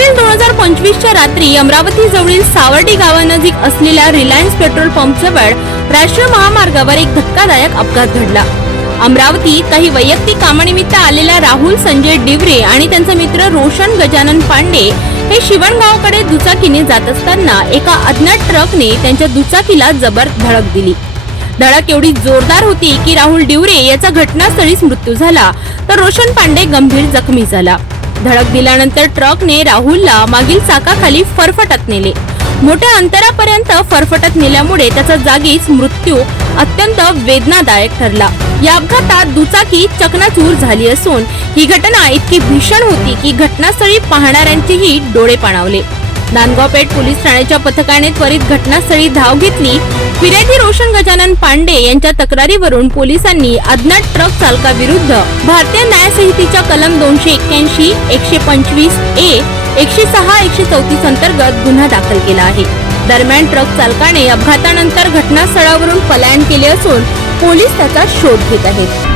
April 2025च्या रात्री अमरावती जवळील सावर्डी गावानजीक असलेल्या रिलायन्स पेट्रोल पंप जवळ राष्ट्रीय महामार्गावर एक धक्कादायक अपघात घडला। अमरावतीत काही वैयक्तिक कामानिमित्त आलेल्या राहुल संजय डिवरे आणि त्यांचा मित्र रोशन गजानन पांडे हे शिवणगावकडे दुचाकीने जात असताना एका अज्ञात ट्रकने त्यांच्या दुचाकीला जबर धडक दिली। धडक एवढी जोरदार होती की राहुल डिवरे याचा घटनास्थळीच मृत्यू झाला, तर रोशन पांडे गंभीर जखमी झाला। धडक दिल्यानंतर ट्रकने राहुलला मागील चाकाखाली फरफटत नेले। मोठ्या अंतरापर्यंत फरफटत नेल्यामुळे त्याचा जागीच मृत्यू अत्यंत वेदनादायक ठरला। या अपघातात दुचाकी चकनाचूर झाली असून ही घटना इतकी भीषण होती की घटनास्थळी पाहणाऱ्यांचेही डोळे पाणावले। नांदगाव पेठ पोलीस ठाण्याच्या पथकाने त्वरित घटनास्थळी धाव घेतली। फिर्यादी रोशन गजानन पांडे यांच्या तक्रारीवरून पोलिसांनी अज्ञात ट्रक चालकाविरुद्ध भारतीय न्याय संहितेच्या कलम 281, 125 ए, 106, 134 अंतर्गत गुन्हा दाखल केला आहे। दरम्यान ट्रक चालकाने अपघातानंतर घटनास्थळावरून पलायन केले असून पोलीस त्याचा शोध घेत आहेत।